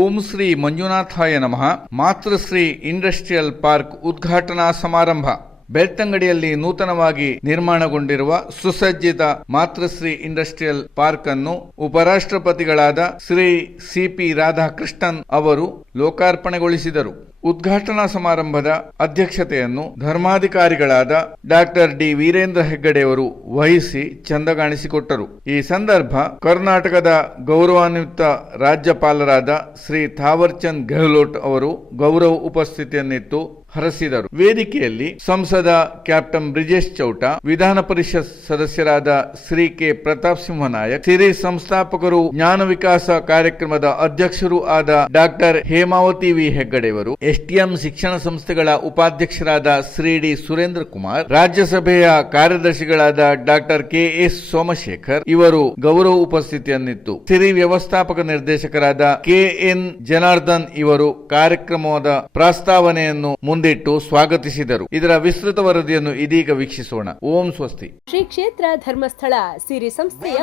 ಓಂ ಶ್ರೀ ಮಂಜುನಾಥಾಯ ನಮಃ. ಮಾತೃಶ್ರೀ industrial park ಉದ್ಘಾಟನಾ ಸಮಾರಂಭ. ಬೆಳ್ತಂಗಡಿಯಲ್ಲಿ ನೂತನವಾಗಿ ನಿರ್ಮಾಣಗೊಂಡಿರುವ ಸುಸಜ್ಜಿತ ಮಾತೃಶ್ರೀ ಇಂಡಸ್ಟ್ರಿಯಲ್ ಪಾರ್ಕ್ ಅನ್ನು ಉಪರಾಷ್ಟ್ರಪತಿಗಳಾದ ಶ್ರೀ ಸಿ.ಪಿ. ರಾಧಾಕೃಷ್ಣನ್ ಅವರು ಲೋಕಾರ್ಪಣೆಗೊಳಿಸಿದರು. ಉದ್ಘಾಟನಾ ಸಮಾರಂಭದ ಅಧ್ಯಕ್ಷತೆಯನ್ನು ಧರ್ಮಾಧಿಕಾರಿಗಳಾದ ಡಾಕ್ಟರ್ ಡಿ. ವೀರೇಂದ್ರ ಹೆಗ್ಗಡೆಯವರು ವಹಿಸಿ ಚಂದಗಾಣಿಸಿಕೊಟ್ಟರು. ಈ ಸಂದರ್ಭ ಕರ್ನಾಟಕದ ಗೌರವಾನ್ವಿತ ರಾಜ್ಯಪಾಲರಾದ ಶ್ರೀ ಥಾವರ್ಚಂದ್ ಗೆಹ್ಲೋಟ್ ಅವರು ಗೌರವ ಉಪಸ್ಥಿತಿಯನ್ನಿತ್ತು ಹರಸಿದರು. ವೇದಿಕೆಯಲ್ಲಿ ಸಂಸದ ಕ್ಯಾಪ್ಟನ್ ಬ್ರಿಜೇಶ್ ಚೌಟ, ವಿಧಾನ ಪರಿಷತ್ ಸದಸ್ಯರಾದ ಶ್ರೀ ಕೆ. ಪ್ರತಾಪ್ ಸಿಂಹ ನಾಯಕ್, ಸಿರಿ ಸಂಸ್ಥಾಪಕರು, ಜ್ಞಾನ ವಿಕಾಸ ಕಾರ್ಯಕ್ರಮದ ಅಧ್ಯಕ್ಷರು ಆದ ಡಾಕ್ಟರ್ ಹೇಮಾವತಿ ವಿ ಹೆಗ್ಗಡೆಯವರು, ಎಸ್ಟಿಎಂ ಶಿಕ್ಷಣ ಸಂಸ್ಥೆಗಳ ಉಪಾಧ್ಯಕ್ಷರಾದ ಶ್ರೀ ಡಿ. ಸುರೇಂದ್ರ ಕುಮಾರ್, ರಾಜ್ಯಸಭೆಯ ಕಾರ್ಯದರ್ಶಿಗಳಾದ ಡಾಕ್ಟರ್ ಕೆ. ಎಸ್. ಸೋಮಶೇಖರ್ ಇವರು ಗೌರವ ಉಪಸ್ಥಿತಿಯನ್ನಿತ್ತು. ಸಿರಿ ವ್ಯವಸ್ಥಾಪಕ ನಿರ್ದೇಶಕರಾದ ಕೆ. ಎನ್. ಜನಾರ್ದನ್ ಇವರು ಕಾರ್ಯಕ್ರಮದ ಪ್ರಸ್ತಾವನೆಯನ್ನು ಮುಂದಿಟ್ಟು ಸ್ವಾಗತಿಸಿದರು. ಇದರ ವಿಸ್ತೃತ ವರದಿಯನ್ನು ಇದೀಗ ವೀಕ್ಷಿಸೋಣ. ಓಂ ಸ್ವಸ್ತಿ. ಶ್ರೀ ಕ್ಷೇತ್ರ ಧರ್ಮಸ್ಥಳ ಸಿರಿ ಸಂಸ್ಥೆಯ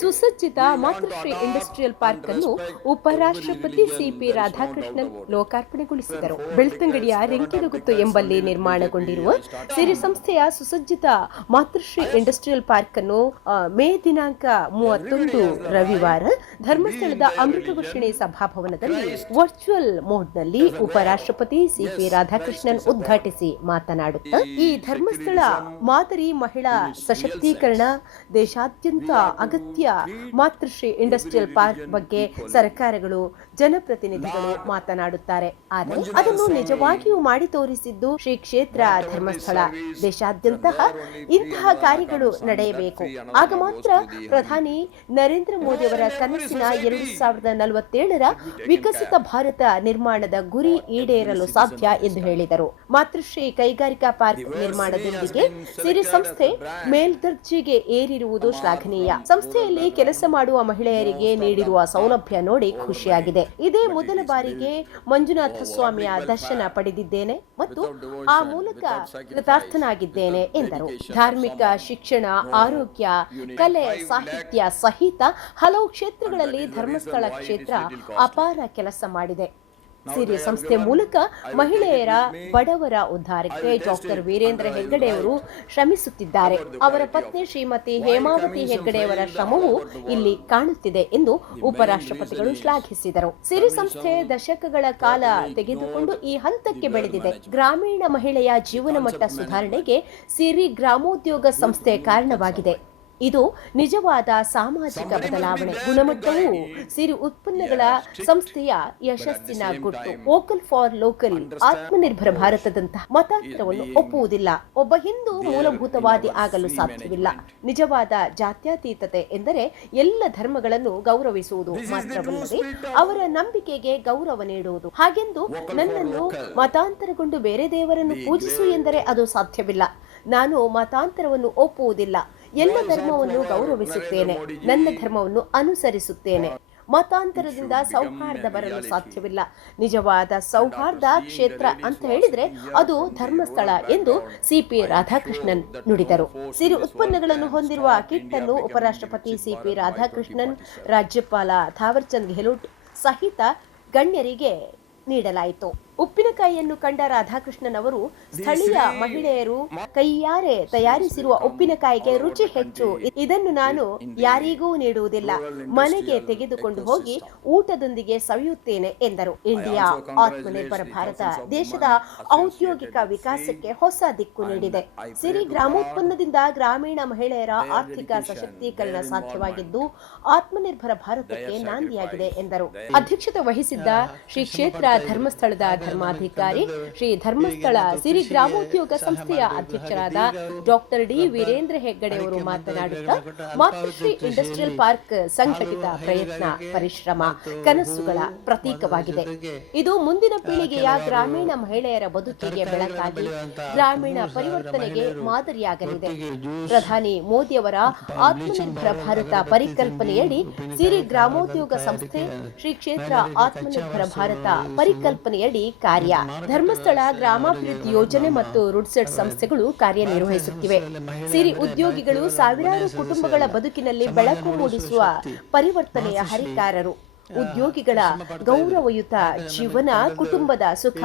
ಸುಸಜ್ಜಿತ ಮಾತೃಶ್ರೀ ಇಂಡಸ್ಟ್ರಿಯಲ್ ಪಾರ್ಕ್ ಅನ್ನು ಉಪರಾಷ್ಟ್ರಪತಿ ಸಿ.ಪಿ. ರಾಧಾಕೃಷ್ಣನ್ ಲೋಕಾರ್ಪಣೆಗೊಳಿಸಿದರು. ಬೆಳ್ತಂಗಡಿಯ ರೆಂಕೆಲಗುತ್ತು ಎಂಬಲ್ಲಿ ನಿರ್ಮಾಣಗೊಂಡಿರುವ ಸಿರಿ ಸಂಸ್ಥೆಯ ಸುಸಜ್ಜಿತ ಮಾತೃಶ್ರೀ ಇಂಡಸ್ಟ್ರಿಯಲ್ ಪಾರ್ಕ್ ಅನ್ನು ಮೇ ದಿನಾಂಕ 31 ರವಿವಾರ ಧರ್ಮಸ್ಥಳದ ಅಮೃತ ವರ್ಷಿಣಿ ಸಭಾಭವನದಲ್ಲಿ ವರ್ಚುವಲ್ ಮೋಡ್ನಲ್ಲಿ ಉಪರಾಷ್ಟ್ರಪತಿ ಸಿ.ಪಿ. ರಾಧಾಕೃಷ್ಣನ್ ಉದ್ಘಾಟಿಸಿ ಮಾತನಾಡುತ್ತಾ, ಈ ಧರ್ಮಸ್ಥಳ ಮಾದರಿ ಮಹಿಳಾ ಸಶಕ್ತೀಕರಣ ದೇಶಾದ್ಯಂತ ಅಗತ್ಯ ಮಾತೃಶ್ರೀ ಇಂಡಸ್ಟ್ರಿಯಲ್ ಪಾರ್ಕ್ ಬಗ್ಗೆ ಸರ್ಕಾರಗಳು, ಜನಪ್ರತಿನಿಧಿಗಳು ಮಾತನಾಡುತ್ತಾರೆ. ಆದರೆ ಅದನ್ನು ನಿಜವಾಗಿಯೂ ಮಾಡಿ ತೋರಿಸಿದ್ದು ಶ್ರೀ ಕ್ಷೇತ್ರ ಧರ್ಮಸ್ಥಳ. ದೇಶಾದ್ಯಂತ ಇಂತಹ ಕಾರ್ಯಗಳು ನಡೆಯಬೇಕು. ಆಗ ಮಾತ್ರ ಪ್ರಧಾನಿ ನರೇಂದ್ರ ಮೋದಿ ಅವರ ಕನಸಿನ 2047ರ ವಿಕಸಿತ ಭಾರತ ನಿರ್ಮಾಣದ ಗುರಿ ಈಡೇರಲು ಸಾಧ್ಯ ಎಂದು ಹೇಳಿದರು. ಮಾತೃಶ್ರೀ ಕೈಗಾರಿಕಾ ಪಾರ್ಕ್ ನಿರ್ಮಾಣದೊಂದಿಗೆ ಸಿರಿ ಸಂಸ್ಥೆ ಮೇಲ್ದರ್ಜೆಗೆ ಏರಿರುವುದು ಶ್ಲಾಘನೀಯ. ಸಂಸ್ಥೆಯಲ್ಲಿ ಕೆಲಸ ಮಾಡುವ ಮಹಿಳೆಯರಿಗೆ ನೀಡಿರುವ ಸೌಲಭ್ಯ ನೋಡಿ ಖುಷಿಯಾಗಿದೆ. ಇದೇ ಮೊದಲ ಬಾರಿಗೆ ಮಂಜುನಾಥ ಸ್ವಾಮಿಯ ದರ್ಶನ ಪಡೆದಿದ್ದೇನೆ ಮತ್ತು ಆ ಮೂಲಕ ಕೃತಾರ್ಥನಾಗಿದ್ದೇನೆ ಎಂದರು. ಧಾರ್ಮಿಕ, ಶಿಕ್ಷಣ, ಆರೋಗ್ಯ, ಕಲೆ, ಸಾಹಿತ್ಯ ಸಹಿತ ಹಲವು ಕ್ಷೇತ್ರಗಳಲ್ಲಿ ಧರ್ಮಸ್ಥಳ ಕ್ಷೇತ್ರ ಅಪಾರ ಕೆಲಸ ಮಾಡಿದೆ. ಸಿರಿ ಸಂಸ್ಥೆ ಮೂಲಕ ಮಹಿಳೆಯರ, ಬಡವರ ಉದ್ಧಾರಕ್ಕೆ ಡಾಕ್ಟರ್ ವೀರೇಂದ್ರ ಹೆಗ್ಗಡೆಯವರು ಶ್ರಮಿಸುತ್ತಿದ್ದಾರೆ. ಅವರ ಪತ್ನಿ ಶ್ರೀಮತಿ ಹೇಮಾವತಿ ಹೆಗ್ಗಡೆಯವರ ಶ್ರಮವು ಇಲ್ಲಿ ಕಾಣುತ್ತಿದೆ ಎಂದು ಉಪರಾಷ್ಟ್ರಪತಿಗಳು ಶ್ಲಾಘಿಸಿದರು. ಸಿರಿ ಸಂಸ್ಥೆ ದಶಕಗಳ ಕಾಲ ತೆಗೆದುಕೊಂಡು ಈ ಹಂತಕ್ಕೆ ಬೆಳೆದಿದೆ. ಗ್ರಾಮೀಣ ಮಹಿಳೆಯ ಜೀವನ ಮಟ್ಟ ಸುಧಾರಣೆಗೆ ಸಿರಿ ಗ್ರಾಮೋದ್ಯೋಗ ಸಂಸ್ಥೆ ಕಾರಣವಾಗಿದೆ. ಇದು ನಿಜವಾದ ಸಾಮಾಜಿಕ ಬದಲಾವಣೆ. ಗುಣಮಟ್ಟವು ಸಿರಿ ಉತ್ಪನ್ನಗಳ ಸಂಸ್ಥೆಯ ಯಶಸ್ಸಿನ ಗುಟ್ಟು. ವೋಕಲ್ ಫಾರ್ ಲೋಕಲ್, ಆತ್ಮನಿರ್ಭರ ಭಾರತದಂತಹ ಮತಾಂತರವನ್ನು ಒಪ್ಪುವುದಿಲ್ಲ. ಒಬ್ಬ ಹಿಂದೂ ಮೂಲಭೂತವಾದಿ ಆಗಲು ಸಾಧ್ಯವಿಲ್ಲ. ನಿಜವಾದ ಜಾತ್ಯತೀತತೆ ಎಂದರೆ ಎಲ್ಲ ಧರ್ಮಗಳನ್ನು ಗೌರವಿಸುವುದು ಮಾತ್ರವಲ್ಲದೆ ಅವರ ನಂಬಿಕೆಗೆ ಗೌರವ ನೀಡುವುದು. ಹಾಗೆಂದು ನನ್ನನ್ನು ಮತಾಂತರಗೊಂಡು ಬೇರೆ ದೇವರನ್ನು ಪೂಜಿಸು ಎಂದರೆ ಅದು ಸಾಧ್ಯವಿಲ್ಲ. ನಾನು ಮತಾಂತರವನ್ನು ಒಪ್ಪುವುದಿಲ್ಲ. ಎಲ್ಲ ಧರ್ಮವನ್ನು ಗೌರವಿಸುತ್ತೇನೆ, ನನ್ನ ಧರ್ಮವನ್ನು ಅನುಸರಿಸುತ್ತೇನೆ. ಮತಾಂತರದಿಂದ ಸೌಹಾರ್ದ ಬರಲು ಸಾಧ್ಯವಿಲ್ಲ. ನಿಜವಾದ ಸೌಹಾರ್ದ ಕ್ಷೇತ್ರ ಅಂತ ಹೇಳಿದ್ರೆ ಅದು ಧರ್ಮಸ್ಥಳ ಎಂದು ಸಿ.ಪಿ. ರಾಧಾಕೃಷ್ಣನ್ ನುಡಿದರು. ಸಿರಿ ಉತ್ಪನ್ನಗಳನ್ನು ಹೊಂದಿರುವ ಕಿಟ್ ಅನ್ನು ಉಪರಾಷ್ಟ್ರಪತಿ ಸಿ.ಪಿ. ರಾಧಾಕೃಷ್ಣನ್, ರಾಜ್ಯಪಾಲ ಥಾವರ್ಚಂದ್ ಗೆಹ್ಲೋಟ್ ಸಹಿತ ಗಣ್ಯರಿಗೆ ನೀಡಲಾಯಿತು. ಉಪ್ಪಿನಕಾಯಿಯನ್ನು ಕಂಡ ರಾಧಾಕೃಷ್ಣನ್ ಅವರು, ಸ್ಥಳೀಯ ಮಹಿಳೆಯರು ಕೈಯಾರೆ ತಯಾರಿಸಿರುವ ಉಪ್ಪಿನಕಾಯಿಗೆ ರುಚಿ ಹೆಚ್ಚು. ಇದನ್ನು ನಾನು ಯಾರಿಗೂ ನೀಡುವುದಿಲ್ಲ. ಮನೆಗೆ ತೆಗೆದುಕೊಂಡು ಹೋಗಿ ಊಟದೊಂದಿಗೆ ಸವಿಯುತ್ತೇನೆ ಎಂದರು. ಇಂಡಿಯಾ ಆತ್ಮನಿರ್ಭರ ಭಾರತ ದೇಶದ ಔದ್ಯೋಗಿಕ ವಿಕಾಸಕ್ಕೆ ಹೊಸ ದಿಕ್ಕು ನೀಡಿದೆ. ಸಿರಿ ಗ್ರಾಮೋತ್ಪನ್ನದಿಂದ ಗ್ರಾಮೀಣ ಮಹಿಳೆಯರ ಆರ್ಥಿಕ ಸಶಕ್ತೀಕರಣ ಸಾಧ್ಯವಾಗಿದ್ದು ಆತ್ಮನಿರ್ಭರ ಭಾರತಕ್ಕೆ ನಾಂದಿಯಾಗಿದೆ ಎಂದರು. ಅಧ್ಯಕ್ಷತೆ ವಹಿಸಿದ್ದ ಶ್ರೀ ಕ್ಷೇತ್ರ ಧರ್ಮಸ್ಥಳದ ಧರ್ಮಾಧಿಕಾರಿ, ಶ್ರೀ ಧರ್ಮಸ್ಥಳ ಸಿರಿ ಗ್ರಾಮೋದ್ಯೋಗ ಸಂಸ್ಥೆಯ ಅಧ್ಯಕ್ಷರಾದ ಡಾಕ್ಟರ್ ಡಿ. ವೀರೇಂದ್ರ ಹೆಗ್ಗಡೆಯವರು ಮಾತನಾಡುತ್ತಾ, ಮಾತೃಶ್ರೀ ಇಂಡಸ್ಟ್ರಿಯಲ್ ಪಾರ್ಕ್ ಸಂಘಟಿತ ಪ್ರಯತ್ನ, ಪರಿಶ್ರಮ, ಕನಸುಗಳ ಪ್ರತೀಕವಾಗಿದೆ. ಇದು ಮುಂದಿನ ಪೀಳಿಗೆಯ ಗ್ರಾಮೀಣ ಮಹಿಳೆಯರ ಬದುಕಿಗೆ ಬೆಳಕಾಗಿ ಗ್ರಾಮೀಣ ಪರಿವರ್ತನೆಗೆ ಮಾದರಿಯಾಗಲಿದೆ. ಪ್ರಧಾನಿ ಮೋದಿಯವರ ಆತ್ಮನಿರ್ಭರ ಭಾರತ ಪರಿಕಲ್ಪನೆಯಡಿ ಸಿರಿ ಗ್ರಾಮೋದ್ಯೋಗ ಸಂಸ್ಥೆ, ಶ್ರೀ ಕ್ಷೇತ್ರ ಆತ್ಮನಿರ್ಭರ ಭಾರತ ಪರಿಕಲ್ಪನೆಯಡಿ ಕಾರ್ಯ. ಧರ್ಮಸ್ಥಳ ಗ್ರಾಮಾಭಿವೃದ್ಧಿ ಯೋಜನೆ ಮತ್ತು ರುಡ್ಸೆಟ್ ಸಂಸ್ಥೆಗಳು ಕಾರ್ಯನಿರ್ವಹಿಸುತ್ತಿವೆ. ಸಿರಿ ಉದ್ಯೋಗಿಗಳು ಸಾವಿರಾರು ಕುಟುಂಬಗಳ ಬದುಕಿನಲ್ಲಿ ಬೆಳಕು ಮೂಡಿಸುವ ಪರಿವರ್ತನೆಯ ಹರಿಕಾರರು. ಉದ್ಯೋಗಿಗಳ ಗೌರವಯುತ ಜೀವನ, ಕುಟುಂಬದ ಸುಖ,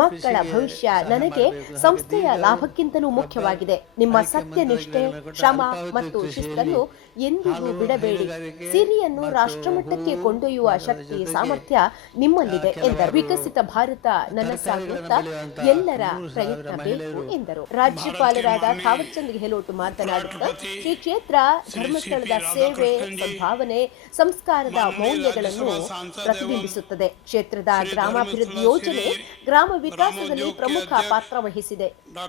ಮಕ್ಕಳ ಭವಿಷ್ಯ ನನಗೆ ಸಂಸ್ಥೆಯ ಲಾಭಕ್ಕಿಂತಲೂ ಮುಖ್ಯವಾಗಿದೆ. ನಿಮ್ಮ ಸತ್ಯನಿಷ್ಠೆ, ಶ್ರಮ ಮತ್ತು ಶಿಸ್ತನ್ನು ಎಂದಿಗೂ ಬಿಡಬೇಡಿ. ಸಿರಿಯನ್ನು ರಾಷ್ಟ್ರಮಟ್ಟಕ್ಕೆ ಕೊಂಡೊಯ್ಯುವ ಶಕ್ತಿ, ಸಾಮರ್ಥ್ಯ ನಿಮ್ಮಲ್ಲಿದೆ ಎಂದರು. ವಿಕಸಿತ ಭಾರತ ನನಸಾಗುತ್ತ ಎಲ್ಲರ ಪ್ರಯತ್ನ ಬೇಕು ಎಂದರು. ರಾಜ್ಯಪಾಲರಾದ ಥಾವರ್ ಚಂದ್ ಗೆಹ್ಲೋಟ್ ಮಾತನಾಡುತ್ತಾ, ಶ್ರೀ ಕ್ಷೇತ್ರ ಧರ್ಮಸ್ಥಳದ ಸೇವೆ, ಸದ್ಭಾವನೆ, ಸಂಸ್ಕಾರದ ಮೌಲ್ಯಗಳನ್ನು ಪ್ರತಿಬಿಂಬಿಸುತ್ತದೆ. ಕ್ಷೇತ್ರದ ಗ್ರಾಮಾಭಿವೃದ್ಧಿ ಯೋಜನೆ ಗ್ರಾಮ ವಿಕಾಸದಲ್ಲಿ ಪ್ರಮುಖ ಪಾತ್ರ ವಹಿಸಿದೆ.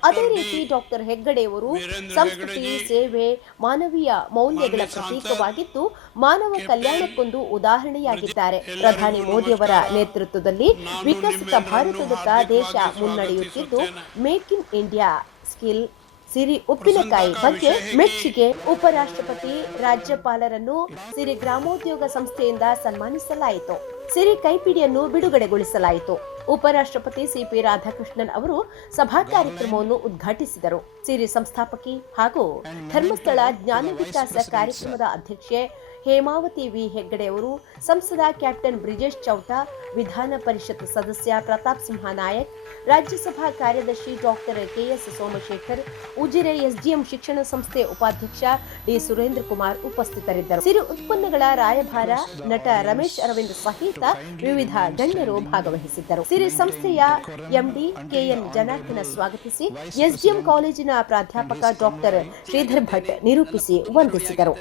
ಅದೇ ರೀತಿ ಡಾಕ್ಟರ್ ಹೆಗ್ಗಡೆಯವರು ಸಂಸ್ಕೃತಿ, ಸೇವೆ, ಮಾನವೀಯ ಮೌಲ್ಯಗಳ ಪ್ರತೀಕವಾಗಿದ್ದು ಮಾನವ ಕಲ್ಯಾಣಕ್ಕೊಂದು ಉದಾಹರಣೆಯಾಗಿದ್ದಾರೆ. ಪ್ರಧಾನಿ ಮೋದಿಯವರ ನೇತೃತ್ವದಲ್ಲಿ ವಿಕಸಿತ ಭಾರತದತ್ತ ದೇಶ ಮುನ್ನಡೆಯುತ್ತಿದ್ದು, ಮೇಕ್ ಇನ್ ಇಂಡಿಯಾ ಸ್ಕಿಲ್ ಸಿರಿ ಉಪ್ಪಿನಕಾಯಿ ಬಗ್ಗೆ ಮೆಚ್ಚುಗೆ. ಉಪರಾಷ್ಟ್ರಪತಿ ರಾಜ್ಯಪಾಲರನ್ನು ಸಿರಿ ಗ್ರಾಮೋದ್ಯೋಗ ಸಂಸ್ಥೆಯಿಂದ ಸನ್ಮಾನಿಸಲಾಯಿತು. ಸಿರಿ ಕೈಪಿಡಿಯನ್ನು ಬಿಡುಗಡೆಗೊಳಿಸಲಾಯಿತು. ಉಪರಾಷ್ಟ್ರಪತಿ ಸಿಪಿ ರಾಧಾಕೃಷ್ಣನ್ ಅವರು ಸಭಾ ಕಾರ್ಯಕ್ರಮವನ್ನು ಉದ್ಘಾಟಿಸಿದರು. ಸಿರಿ ಸಂಸ್ಥಾಪಕಿ ಹಾಗೂ ಧರ್ಮಸ್ಥಳ ಜ್ಞಾನ ವಿಕಾಸ ಕಾರ್ಯಕ್ರಮದ ಅಧ್ಯಕ್ಷೆ ಹೇಮಾವತಿ ವಿ ಹೆಗ್ಗಡೆ ಅವರು, ಸಂಸದ ಕ್ಯಾಪ್ಟನ್ ಬ್ರಿಜೇಶ್ ಚೌಟ, ವಿಧಾನ ಪರಿಷತ್ ಸದಸ್ಯ ಪ್ರತಾಪ್ ಸಿಂಹ ನಾಯಕ್, ರಾಜ್ಯಸಭಾ ಕಾರ್ಯದರ್ಶಿ doctor KS Somashekar, Ujire SDM ಶಿಕ್ಷಣ ಸಂಸ್ಥೆ ಉಪಾಧ್ಯಕ್ಷ ಡಿ ಸುರೇಂದ್ರ ಕುಮಾರ್ ಉಪಸ್ಥಿತರಿದ್ದರು. ಸಿರಿ ಉತ್ಪನ್ನಗಳ ರಾಯಭಾರ ನಟ ರಮೇಶ್ ಅರವಿಂದ್ ಸಹಿತ ವಿವಿಧ ಗಣ್ಯರು ಭಾಗವಹಿಸಿದ್ದರು. ಸಿರಿ ಸಂಸ್ಥೆಯ ಎಂಡಿ ಕೆಎನ್ ಜನಾರ್ದನ ಸ್ವಾಗತಿಸಿ, ಎಸ್ಡಿಎಂ ಕಾಲೇಜಿನ ಪ್ರಾಧ್ಯಾಪಕ ಡಾಕ್ಟರ್ ಶ್ರೀಧರ್ ಭಟ್ ನಿರೂಪಿಸಿ ವಂದಿಸಿದರು.